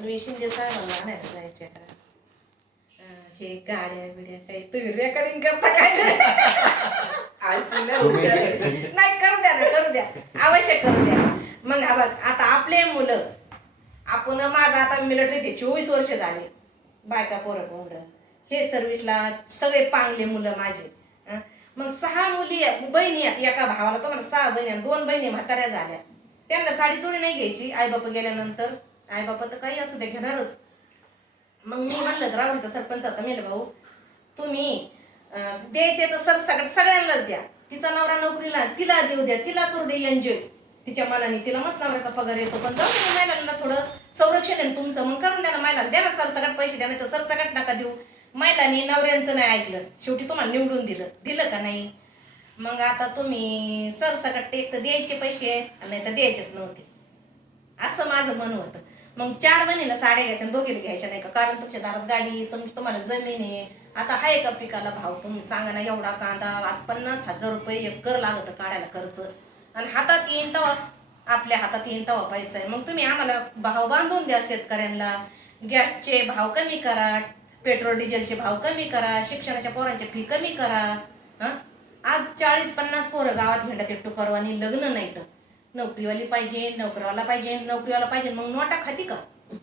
मी शिंदे साहेबांना आणायला जायचे का हे गाड्या बिड्या काही तुम्ही रेकॉर्डिंग करता काय. ते- नाही करू द्या ना करू द्या. अवश्य करू द्या. मग हा बघ आता आपले मुलं आपण माझं आता मिलिटरीचे चोवीस वर्ष झाले. बायका पोरं पोरं. हे सर्व्हिसला सगळे पांगले मुलं माझे. हं? मग सहा मुली आहेत, बहिणी आहेत एका भावाला तुम्हाला सहा बहिणी दोन बहिणी म्हाताऱ्या झाल्या. त्यांना साडी चोळी नाही घ्यायची आईबाप गेल्यानंतर. आईबापा तर काही असू दे घेणारच. मग मी म्हणलं राहुरीचा सरपंच होता मेले भाऊ. तुम्ही द्यायचे तर सर सगळ्या सगळ्यांनाच द्या. तिचा नवरा नोकरीला तिला देऊ द्या तिला करू दे एन्जॉय तिच्या मनाने तिला मस्त नवऱ्याचा पगार येतो पण जाऊ दे महिलांना थोडं संरक्षण आहे तुमचं. मग करून द्या ना महिला द्या ना सर सगळ्यात पैसे द्या नाही तर सर सगळ्यात नका देऊ. महिलांनी नवऱ्यांचं नाही ऐकलं. शेवटी तुम्हाला निवडून दिलं. दिलं का नाही? मग आता तुम्ही सर सगळ्यात एक तर द्यायचे पैसे नाही तर द्यायचेच नव्हते. असं माझं मन होतं. मग चार महिन्याला साड्या घ्यायच्या दोघीला घ्यायच्या नाही का? कारण तुमच्या दारात गाडी तुम तुम्हाला जमीन आहे. आता आहे का पिकाला भाव? तुम्ही सांगा ना एवढा कांदा आज पन्नास हजार रुपये एकर लागत काढायला खर्च. आणि हातात येईन तवा आपल्या हातात येईन तवा पैसा आहे. मग तुम्ही आम्हाला भाव बांधून द्या शेतकऱ्यांना. गॅसचे भाव कमी करा पेट्रोल डिझेलचे भाव कमी करा शिक्षणाच्या पोरांची फी कमी करा. हां? आज चाळीस पन्नास पोरं गावात भेटत ते टुकरवानी लग्न नाही तर नोकरीवाली पाहिजे नोकरीवाला पाहिजे नोकरीवाला पाहिजे मग नोटा खाती का?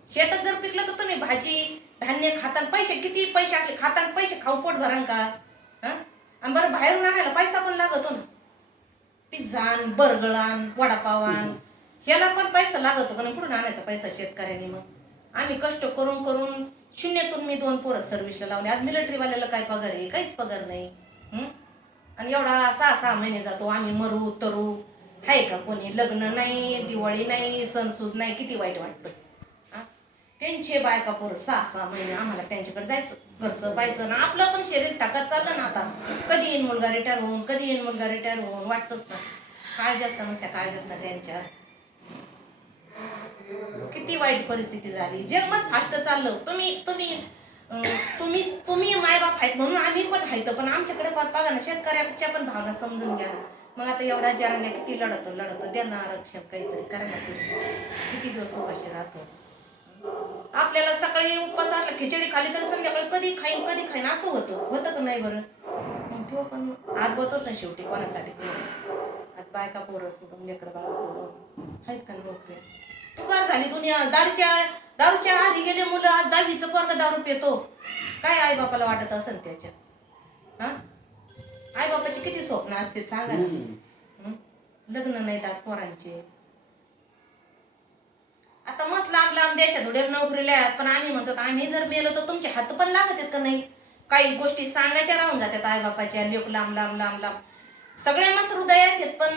शेतात जर पिकलं तर तुम्ही भाजी धान्य खातान पैसे किती पैसे आपले खातान पैसे खाऊ पोट भरान का? हं? आणि बरं बाहेरून आणायला पैसा पण लागतो ना. पिझ्झान बर्गळान वडापावान ह्याला पण पैसा लागतो पण कुठून आणायचा पैसा शेतकऱ्यांनी मग? आम्ही कष्ट करून करून शून्यातून मी दोन पोरं सर्व्हिसला लावले. आज मिलिटरीवाल्याला काय पगार आहे? काहीच पगार नाही. आणि एवढा सहा सहा महिने जातो. आम्ही मरू तरू. आहे का कोणी? लग्न नाही दिवाळी नाही सणसूद नाही किती वाईट वाटतं? त्यांचे बायका पोरं सहा सहा महिने आम्हाला त्यांच्याकडे जायचं घरचं पाहायचं ना आपलं पण शरीर ताकद चाललं ना आता. कधी येईन मुलगा रिटायर होऊन कधी येईन मुलगा रिटायर होऊन वाटतच ना. काळजी असता नसत्या काळजी असता त्यांच्या किती वाईट परिस्थिती झाली. जग मस्त फास्ट चाललं तुम्ही तुम्ही तुम्ही तुम्ही मायबाप आहेत म्हणून आम्ही पण आहेत पण आमच्याकडे पण बघा ना शेतकऱ्याच्या पण भावना समजून घ्या ना. मग आता एवढा जरांग्या किती लढतो लढतो. त्यांना आरक्षण काहीतरी करायला तुम्ही. किती दिवस उपाशी राहतो? आपल्याला सकाळी उपास असला खिचडी खाली तर संध्याकाळी कधी खाईन कधी खाईन असं होतं. होतं का नाही बरं? मग तो पण आज होतोच ना शेवटी कोणासाठी आज बायका पोरं सोडून लेकर बाळा सोडून आहेत का नोकरी? काय झाली दुनिया. दारूच्या दारूच्या आधी गेले मुलं आज दहावीचं पोरग दारू पितो. काय आई बापाला वाटत असेल त्याच्या हां? आई बापाची किती स्वप्न असते सांगा ना. हं? लग्न नाहीत आज पोरांचे. आता मस्त लांब लांब देशात थोडे नोकरीला आहेत पण आम्ही म्हणतो आम्ही जर मेलो तर तुमचे हात पण लागत आहेत का नाही? काही गोष्टी सांगायच्या राहून जातात आई बापाच्या लोक लांब लांब लांब लांब. सगळ्यांनाच हृदयात आहेत पण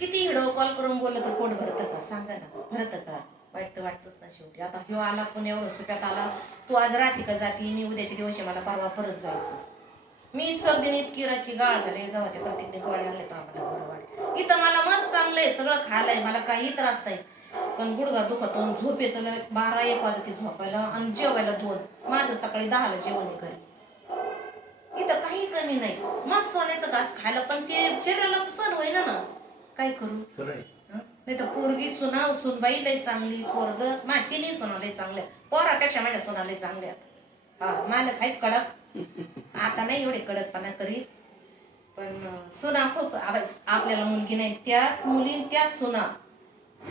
किती व्हिडिओ कॉल करून बोललं तर पोट भरतं का? सांगा ना. भरतं का? वाईट तर वाटतच ना शेवटी. आता ह्यो आला पुण्यावर सुट्यात आला. तू आज राहते का जाती? मी उद्याच्या दिवशी मला परवा परत जायचं. मी सर्दीने इतकी गाळ झाली जेव्हा ते प्रत्येकने गोळे आणले तर आम्हाला बरं वाटलं. इथं मला मस्त चांगलं आहे सगळं खायला आहे मला काही त्रास नाही. पण गुडघा दुखतो झोपेचं बारा एक वाजते झोपायला आणि जेवायला दोन. माझं सकाळी दहाला जेवण आहे घरी. इथं काही कमी नाही. मस्त सोन्याचं घास खायला पण ते शरीराला सण होईना ना. काय करू? नाही तर पोरगी सुना सुनबाई लय चांगली पोरग. तिन्ही सुना लय चांगल्या. पोरापेक्षा माझ्या सुना लय चांगल्या. हा मालक आहेत कडक. आता नाही एवढे कडकपणा करीत. पण सुना खूप आपल्याला मुलगी नाही. त्याच मुली त्याच सुना.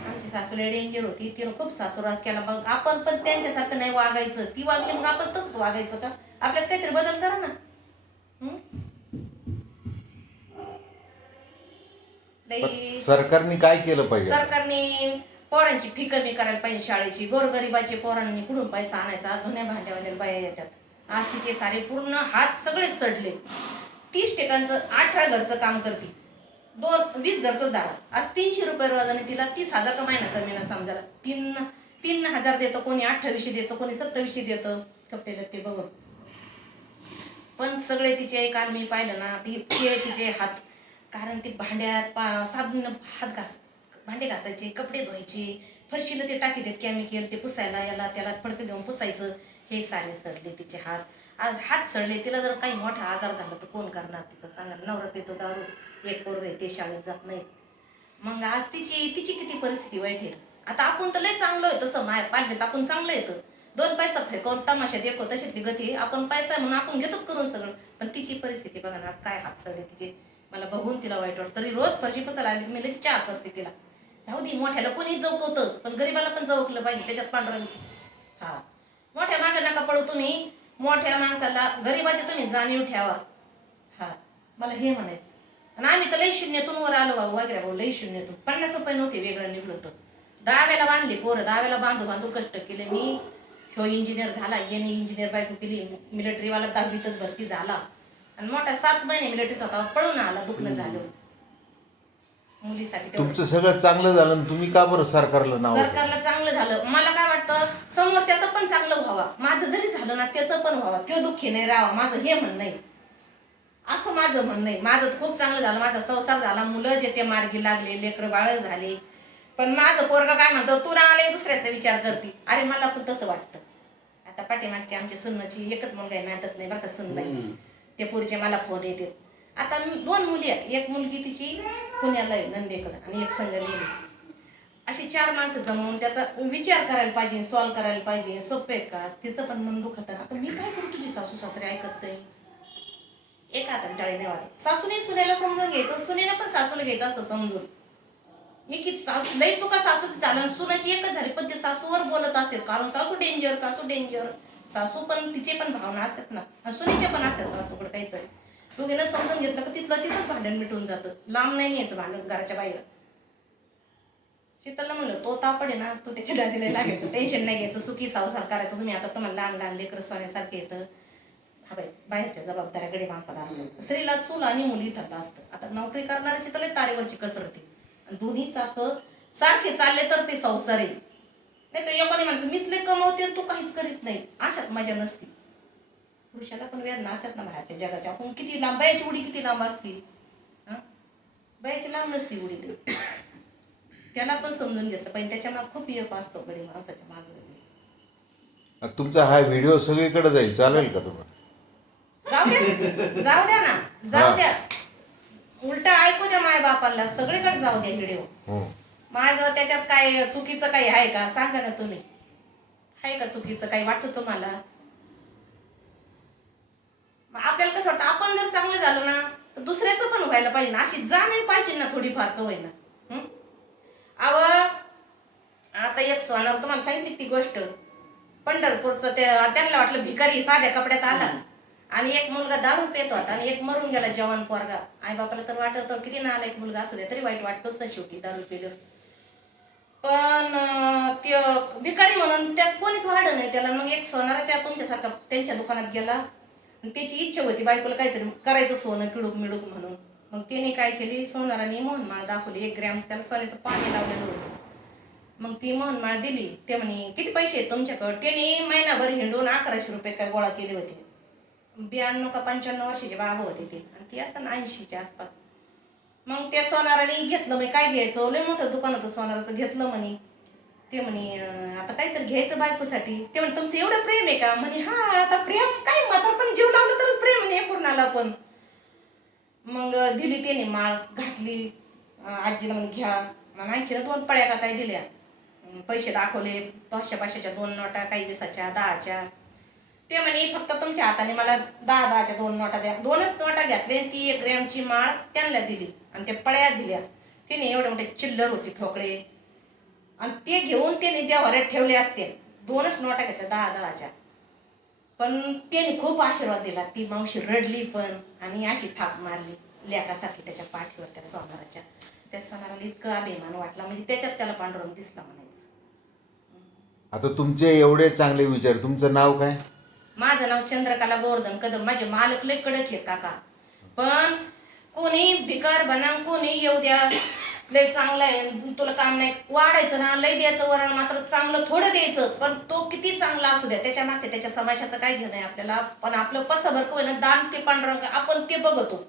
आमची सासूला डेंजर होती. तिनं खूप सासूरास केला. मग आपण पण त्यांच्यासारखं नाही वागायचं. ती वागली मग आपण तसंच वागायचं का? आपल्यात काहीतरी बदल करा ना. सरकारने काय केलं पाहिजे? सरकारने पोरांची फी कमी करायला पाहिजे शाळेची. गोरगरिबाचे पोरांनी कुठून पैसा आणायचा? जुन्या भांड्यावाल्या बाया येतात. आज तिचे सारे पूर्ण हात सगळे सडले. तीस टेकांचं अठरा घरचं काम करते. दोन वीस घरचं दारा. आज तीनशे रुपये रोजाने तिला तीस हजार कमायना महिना कमी ना समजायला. तीन तीन हजार देतं कोणी अठ्ठावीसशे देतं कोणी सत्तावीसशे देतं. कपडे ते बघ पण सगळे तिचे काल मी पाहिलं ना ती तिचे हात. कारण ते भांड्यात पा साबण हात घास भांडे घासायचे कपडे धुवायचे. फरशीला ते टाकी देत केमिकल ते पुसायला याला त्याला फडकं देऊन पुसायचं. हे सारे सडले तिचे हात. आज हात सडले तिला जर काही मोठा आजार झाला तर कोण करणार तिचं? सांगा नवरा पितो दारू एक पोर आहे ते शाळेत जात नाही मग आज तिची तिची किती परिस्थिती वाईट आहे? आता आपण तर लय चांगलं आहे तसं माय पाहिजे आपण चांगलं येतं दोन पैसा फेकवून तमाशात देखो तशातली गती आपण पैसा आहे म्हणून आपण घेतोच करून सगळं. पण तिची परिस्थिती बघा ना आज काय हात सगळे तिचे. मला बघून तिला वाईट वाटतं. तरी रोज फरशी पसर आली मी लगेच चहा करते तिला. जाऊ दे मोठ्याला कोणी जवकवतं पण गरीबाला पण जवकलं पाहिजे त्याच्यात पांढरा हा. मोठ्या मागे नका पडू तुम्ही. मोठ्या माणसाला गरीबाची तुम्ही जाणीव ठेवा. हा मला हे म्हणायचं. आणि आम्ही तर लई शून्यातून वर आलो बाबू वगैरे भाऊ लई शून्यातून. पन्नास रुपये नव्हते वेगळं निघलो तर दहाव्याला बांधले पोरं दहाव्याला बांधू बांधू कष्ट केले मी. ह्यो इंजिनियर झाला याने इंजिनियर बायको केली मिलिटरीवाला दहावीतच भरती झाला. आणि मोठा सात महिने मिलिटरीत होता पळून आला दुखणं झालं. मुलीसाठी तुमचं सगळं चांगलं झालं तुम्ही का बरं सरकारला नाव? सरकारला चांगलं झालं. मला काय वाटतं समोरच्याचं पण चांगलं व्हावा झालं ना त्याचं पण व्हावं. तो दुःखी नाही राहावा. माझं हे म्हणणं आहे. असं माझं म्हणणं आहे. माझं खूप चांगलं झालं. माझा संसार झाला. मुलं जे ते मार्गी लागले. लेकरं बाळ झाले. पण माझं पोरगा काय म्हणतो? तू ना आले दुसऱ्याचा विचार करते. अरे मला खूप तसं वाटतं. आता पाठीमागची आमच्या सुन्नाची एकच मुलगा आहे नात्यात नाही बरं का सुन नाही ते पुढचे मला फोन येते आता मी- दोन मुली आहेत. एक मुलगी तिची पुण्याला आहे नंदेकडं. आणि एक संघ नेली अशी चार माणसं जमवून त्याचा विचार करायला पाहिजे सॉल्व करायला पाहिजे. सोपे का? तिचं पण मन दुखत आता मी काय करू तुझी सासू सासरे ऐकत नाही? एका हाताने टाळी देवाचं सासूने सुनेला समजून घ्यायचं. सुनेला पण सासूला घ्यायचं असतं समजून. एकी सासू लई चुका सासूची झालं सुनाची एकच झाली. पण ते सासूवर बोलत असते कारण सासू डेंजर सासू डेंजर सासू पण तिचे पण भावना असतात ना. आणि सुनेच्या पण असतात सासूकडे काहीतरी. दोघीला समजून घेतलं का तिथलं तिथंच भांडण मिटून जातं. लांब नाही यायचं भांडण घराच्या बाहेर. शीतलला म्हणलं तो तापड आहे ना तो त्याच्या दादीला लागायचं टेन्शन नाही घ्यायचं सुखी संसार करायचं तुम्ही आता तुम्हाला लहान लहान लेकर सोन्यासारखे येतं. हा बाई बाहेरच्या जबाबदाऱ्याकडे माणसाला असतात. स्त्रीला चूल आणि मुली ठरलं असतं. आता नोकरी करणाऱ्याची तर तारेवरची कसरती आणि दोन्ही चाक सारखे चालले तर ते संसारी. नाही तर एकाने म्हणायचं मीच लय कमवते तू काहीच करीत नाही. अशात मजा नसती. पुरुषाला पण वेदना असतात ना बाहेरच्या जगाच्या. आपण किती लांब बायाची उडी किती लांब असती? हा? बायाची लांब नसती उडी. त्याला पण समजून घेतलं. पाहिजे त्याच्यामागे खूप यप असतो गडी माणसाच्या मागे. तुमचा हा व्हिडिओ सगळीकडे जाईल. चालेल का तुम्हाला? जाऊ द्या. जाऊ द्या ना. जाऊ द्या. उलट ऐकू द्या माय बापाला. सगळीकडे जाऊ द्या व्हिडिओ. हो. माझं त्याच्यात काय चुकीचं काही आहे का? सांगा ना तुम्ही. आहे का चुकीचं? काही वाटतं तुम्हाला? आपल्याला कसं वाटतं? आपण जर चांगलं झालो ना तर दुसऱ्याचं पण व्हायला पाहिजे ना. अशी जाणीव पाहिजे ना थोडीफार का होईना? अव आता एक सोनार तुम्हाला सांगितली ती गोष्ट. पंढरपूरचं ते त्यांना वाटलं भिकारी साध्या कपड्यात आला. आणि एक मुलगा दारू पेत होता आणि एक मरून गेला जवान पोरगा. आई बापाला तर वाटत होतं, किती नाला एक मुलगा असू द्या तरी वाईट वाटतच ना शेवटी दारू पेलं. पण त्यो भिकारी म्हणून त्यास कोणीच वाढ नाही त्याला. मग एक सोनाराच्या तुमच्यासारखा त्यांच्या दुकानात गेला. आणि त्याची इच्छा होती बायकोला काहीतरी करायचं सोनं किडूक मिडूक म्हणून. मग त्याने काय केली? सोनाराने मोहनमाळ दाखवली. एक ग्रॅम त्याला सोन्याचं पाणी लावलेलं होतं. मग ती मोहनमाळ दिली. ते म्हणे किती पैसे आहेत तुमच्याकडे? त्याने महिनाभर हिंडून अकराशे रुपये काय गोळा केले होते. ब्याण्णव का पंच्याण्णव वर्षाचे बाबा होते ते. आणि ती असताना ऐंशीच्या आसपास. मग त्या सोनाराने घेतलं म्हणे. काय घ्यायचं? लय मोठं दुकान होतं सोनाराचं घेतलं म्हणे. ते म्हणे आता काहीतरी घ्यायचं बायकोसाठी. ते म्हणे तुमचं एवढं प्रेम आहे का? म्हणे हा आता प्रेम काय? म्हातारपणी जीव लावलं तरच प्रेम नाही पूर्णाला पण मग दिली त्याने माळ घातली. आजीला म्हणून घ्या. मग आणखी दोन पळ्या का काय दिल्या. पैसे दाखवले. पाचशे पाचशेच्या दोन नोटा काही विसाच्या दहाच्या. ते म्हणे फक्त तुमच्या हाताने मला दहा दहाच्या दोन नोटा द्या. दोनच नोटा घेतले ती एक ग्रॅमची माळ त्यांना दिली आणि ते पळ्या दिल्या. तिने एवढे मोठे चिल्लर होती ठोकळे. आणि ते घेऊन त्याने देवाऱ्यात ठेवले असते. दोनच नोटा घेतल्या दहा दहाच्या. पण त्याने खूप आशीर्वाद दिला. ती मावशी रडली पण आणि अशी थाप मारली. लेकासारखी त्याच्या पाठीवर त्या सोनाराच्या. त्या सोनाराला इतकं अभिमान वाटला. म्हणजे त्याच्यात त्याला पांडुरंग दिसला म्हणायचं. आता तुमचे एवढे चांगले विचार तुमचं नाव काय? माझं नाव चंद्रकला गोवर्धन कदम. माझे मालक लय कडक आहेत काका. पण कोणी भिकार बना कोणी येऊ द्या. लय चांगला आहे तुला काम नाही. वाढायचं ना लय द्यायचं वरण मात्र चांगलं थोडं द्यायचं पण तो किती चांगला असू द्या. त्याच्या मागच्या त्याच्या समाजाचं काय घेणं आहे आपल्याला. पण आपलं कसं भर होईना दान ते पांढरंग आपण ते बघतो.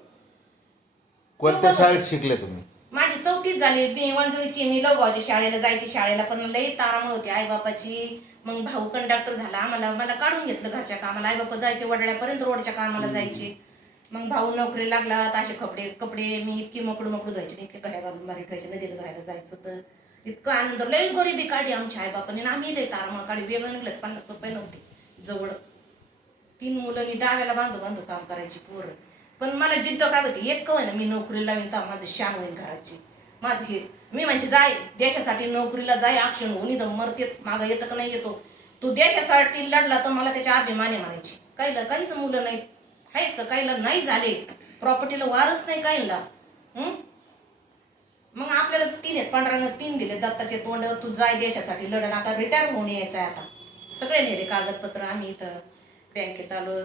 कोणत्या शाळेत शिकले तुम्ही? माझी चौथीच झाली. मी वंजुळीची मी लोगावच्या शाळेला जायची शाळेला पण लई तारामळ होती. आई बापाची मग भाऊ कंडक्टर झाला. आम्हाला मला काढून घेतलं घरच्या कामाला. आई बापा जायचे वडळ्यापर्यंत रोडच्या कामाला जायचे. मग भाऊ नोकरी लागला तर असे कपडे कपडे मी इतकी मकडू मकडू जायचे इतके कड्या घालून बारीक ठेवायचे नदीला धुवायला जायचं तर. इतकं आनंद लय गरिबी काढली आमच्या आईबापाने आणि आम्ही लय तारमळ काढली. वेगळं निघलं पन्नास रुपये नव्हते जवळ. तीन मुलं मी दहाव्याला बांधू बांधू काम करायची पोरं. पण मला जिद्द काय होती? एक कळ ना मी नोकरी लावीन तर माझं शान होईल घराची. माझं हे मी म्हणजे जाय देशासाठी नोकरीला जाय अक्षण होऊन इथं मरते मागं येतं का नाही येतो? तू देशासाठी लढला तर मला त्याच्या अभिमाने म्हणायची. काही काहीच मुलं नाहीत. आहेत का काहीला नाही झाले. प्रॉपर्टीला वारच नाही काहीला? मग आपल्याला तीन आहेत पांढऱ्यानं तीन दिले. दत्ताचे तोंड तू जाय देशासाठी. लढण आता रिटायर होऊन यायचं आहे आता. सगळे नेले कागदपत्र. आम्ही इथं बँकेत आलो.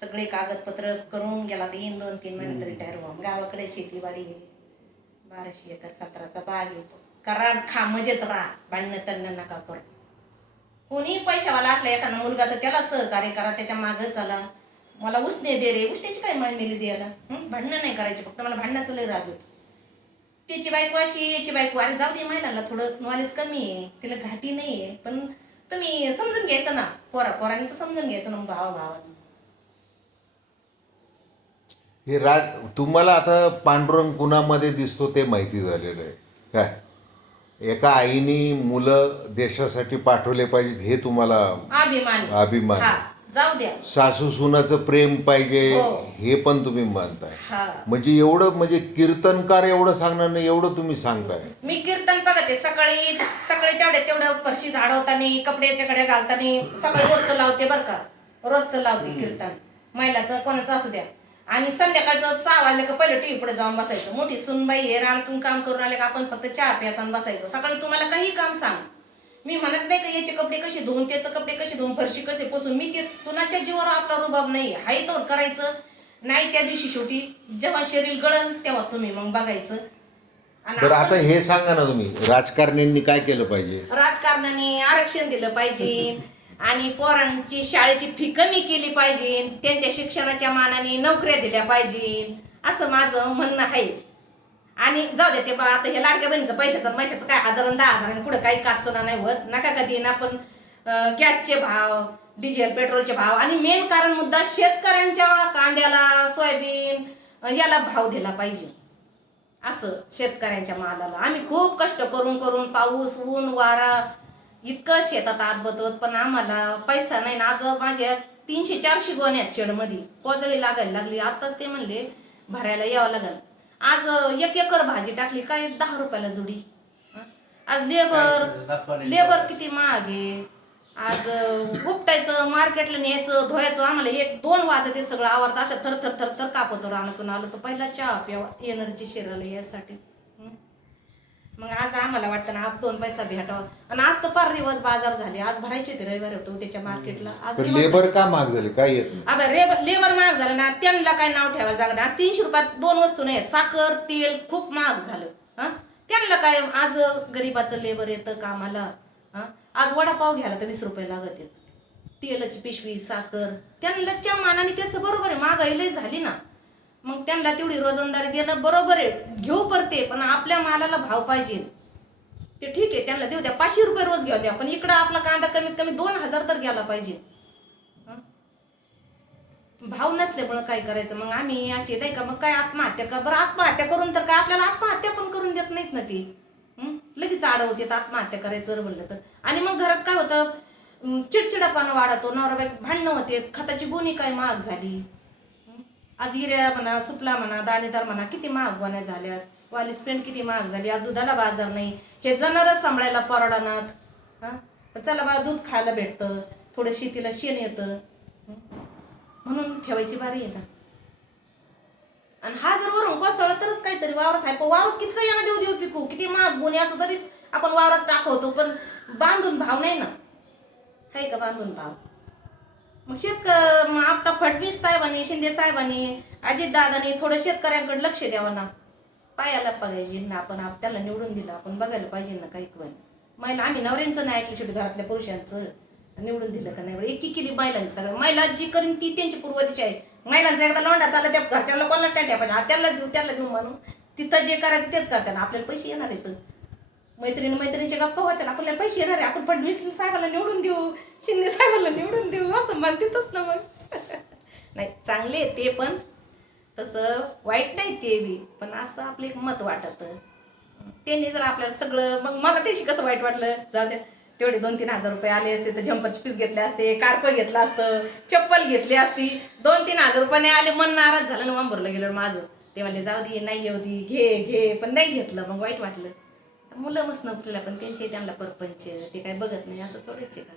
सगळे कागदपत्र करून गेला तर येईन दोन तीन महिन्यात रिटायर व्हा गावाकडे शेतीवाडी आहे. बाराशे एकर सतराचा बाग येतो करा खा मजेत राहा. भांडणं तंडणं नका करू. कोणी पैशावाला असला एखादा मुलगा तर त्याला सहकार्य करा. त्याच्या मागं चला. मला उसने दे रे. उसण्याची काय मेली हं? भांडणं नाही करायचे फक्त. मला भांडणाचं लय राग येतो त्याची बायको अशी याची बायको. अरे जाऊ दे महिलाला थोडं नॉलेज कमी आहे. तिला घाटी नाही आहे. पण तुम्ही समजून घ्यायचं ना. पोरा पोराने तर समजून घ्यायचं ना भावा भावाने हे राज तुम्हाला आता पांडुरंग कुणामध्ये दिसतो ते माहिती झालेलं आहे. काय? एका आईने मुलं देशासाठी पाठवले पाहिजेत हे तुम्हाला अभिमान. अभिमान. जाऊ द्या. सासू सुनाचं प्रेम पाहिजे हो. हे पण तुम्ही मानताय. हा. म्हणजे एवढं म्हणजे कीर्तनकार एवढं सांगणार नाही एवढं तुम्ही सांगताय. मी कीर्तन बघते सकाळी सकाळी तेवढे तेवढं फरशी झाडवताना कपड्याच्या कडे घालताना सकाळी रोजचं लावते बरं का. रोजचं लावते कीर्तन. महिलाचं कोणाचं असू द्या. आणि संध्याकाळचं सहा वाजले का पहिलं टीव्ही पुढे जाऊन बसायचं. मोठी सुनबाई हे रानातून काम करून आले का आपण फक्त चहा प्यायचा आणि बसायचं. सकाळी तुम्हाला काही काम सांग. मी म्हणत नाही का याचे कपडे कसे धुवून त्याचे कपडे कसे धुवून फरशी कसे पुसून. मी ते सुनाच्या जीवावर आपला रुबाब नाही. हाय तर करायचं. नाही त्या दिवशी शेवटी जेव्हा शरीर गळन तेव्हा तुम्ही मग बघायचं. आणि बरं आता हे सांगा ना तुम्ही. राजकारण्यांनी काय केलं पाहिजे? राजकारणाने आरक्षण दिलं पाहिजे. आणि पोरांची शाळेची फी कमी केली पाहिजे. त्यांच्या शिक्षणाच्या मानाने नोकऱ्या दिल्या पाहिजे. असं माझं म्हणणं आहे. आणि जाऊ दे ते बा आता हे लाडक्या बहिणीचं पैशाचं पैशाचं काय हजार दहा हजार कुठं काही काचना नाही होत. नका कधी ना पण गॅसचे भाव डिझेल पेट्रोलचे भाव आणि मेन कारण मुद्दा शेतकऱ्यांच्या कांद्याला सोयाबीन याला भाव दिला पाहिजे. असं शेतकऱ्यांच्या मालाला. आम्ही खूप कष्ट करून करून पाऊस ऊन वारा इतकं शेतात आतबतवत पण आम्हाला पैसा नाही ना. आज माझ्या तीनशे चारशे गोण्यात आहेत शेडमध्ये. कोजळी लागायला लागली. आत्ताच ते म्हणले भरायला यावं लागेल. आज एक एकर भाजी टाकली काय दहा रुपयाला जुडी? आज लेबर लेबर किती महाग आहे आज उपटायचं मार्केटला न्यायचं धुवायचं आम्हाला एक दोन वाजत ते सगळं आवडतं असं थर थर थर थर कापत आलो तर पहिला चहा प्यावा एनर्जी शरीराला यासाठी? मग आज आम्हाला वाटतं ना आज दोन पैसा भेटावा. आणि आज तर पार रिवाज बाजार झाले. आज भरायचे ते रविवारी होतो त्याच्या मार्केटला आज पण लेबर का महाग झाले? काय येत नाही. अबे लेबर लेबर महाग झालं ना त्यांना काय नाव ठेवायला जागा नाही. आज तीनशे रुपयात दोन वस्तू नाही आहेत. साखर तेल खूप महाग झालं. हा? त्यांना काय आज गरीबाचं लेबर येतं कामाला. हा? आज वडापाव घ्यायला तर वीस रुपये लागत आहेत. तेलाची पिशवी साखर त्यांच्या मानाने त्याचं बरोबर आहे. महागाई लय झाली ना. मग त्यांना तेवढी रोजंदारी देणं बरोबर आहे. घेऊ परते पण आपल्या मालाला भाव पाहिजे. ते ठीक आहे त्यांना देऊ द्या. पाचशे रुपये रोज घेऊ द्या पण इकडं आपला कांदा कमीत कमी दोन हजार तर घ्यायला पाहिजे. भाव नसल्यामुळं काय करायचं? मग आम्ही अशी नाही का मग काय आत्महत्या का बरं आत्महत्या करून तर काय आपल्याला आत्महत्या पण करून देत नाहीत ना ती. लगेच लगेच आडवते आत्महत्या करायचं जर म्हणलं तर. आणि मग घरात काय होतं? अं, चिडचिडापणा वाढतो नवरा बाईक भांडणं होते खताची गुणी काय महाग झाली. आज हिऱ्या म्हणा सुपला म्हणा दाणेदार म्हणा किती महाग गोण्या झाल्यात. वाली स्पेंड किती महाग झाली आज दुधाला बाजार नाही. हे जनावरच सांभाळायला परवडानात हां? चला बा दूध खायला भेटतं. थोडं शेतीला शेण येतं. म्हणून ठेवायची बारी आहे ना. आणि हा जर वरून कोसळला तरच काहीतरी वावरात आहे. पण वावरात कितकं येणं देऊ देऊ पिकू? किती महाग गुन्हे असं तरी आपण वावरात टाकवतो पण बांधून भाव नाही ना. आहे का बांधून भाव? मग शेतक मग आता फडणवीस साहेबांनी शिंदे साहेबांनी अजितदादांनी थोडं शेतकऱ्यांकडे लक्ष द्यावं ना. पायाला पाहिजे ना आपण आप- त्याला निवडून दिलं आपण बघायला पाहिजे ना काही पण. महिला आम्ही नवऱ्यांचं नाही ऐकलं शेवटी घरातल्या पुरुषांचं. निवडून दिलं का नाही? बरं एकी केली महिलांनी सगळं. महिला जी करीन ती त्यांची पूर्वदिशा आहे. महिलांचा एकदा लोंडा चालला त्या घरच्या लोकांना टाट्या पाहिजे? हा त्याला देऊ त्याला देऊ म्हणून. तिथं जे करायचं तेच करताना आपल्याला पैसे येणार आहेत. मैत्रिणी मैत्रिणीच्या गप्पा होत्या आपल्याला पैसे येणार आहे. आपण फडणवीस साहेबाला निवडून देऊ. शिंदे साहेबाला निवडून देऊ. असं म्हणतेच ना मग. नाही चांगले ते पण. तसं वाईट नाही ते बी पण असं आपलं एक मत वाटतं. त्यांनी जर आपल्याला सगळं मग मला त्याशी कसं वाईट वाटलं? जाऊ द्या. तेवढे दोन तीन हजार रुपये आले असते तर झंपरचे पीस घेतले असते कारपं घेतलं असतं चप्पल घेतली असती. दोन तीन हजार रुपयाने आले मन नाराज झालं ना वांबरलं गेलं माझं. ते म्हणले जाऊ दे नाही येऊ दे घे घे. पण नाही घेतलं मग वाईट वाटलं. मुलं मस्त नोकरीला पण त्यांचे त्यांना परपंच ते काय बघत नाही असं थोडंच आहे का?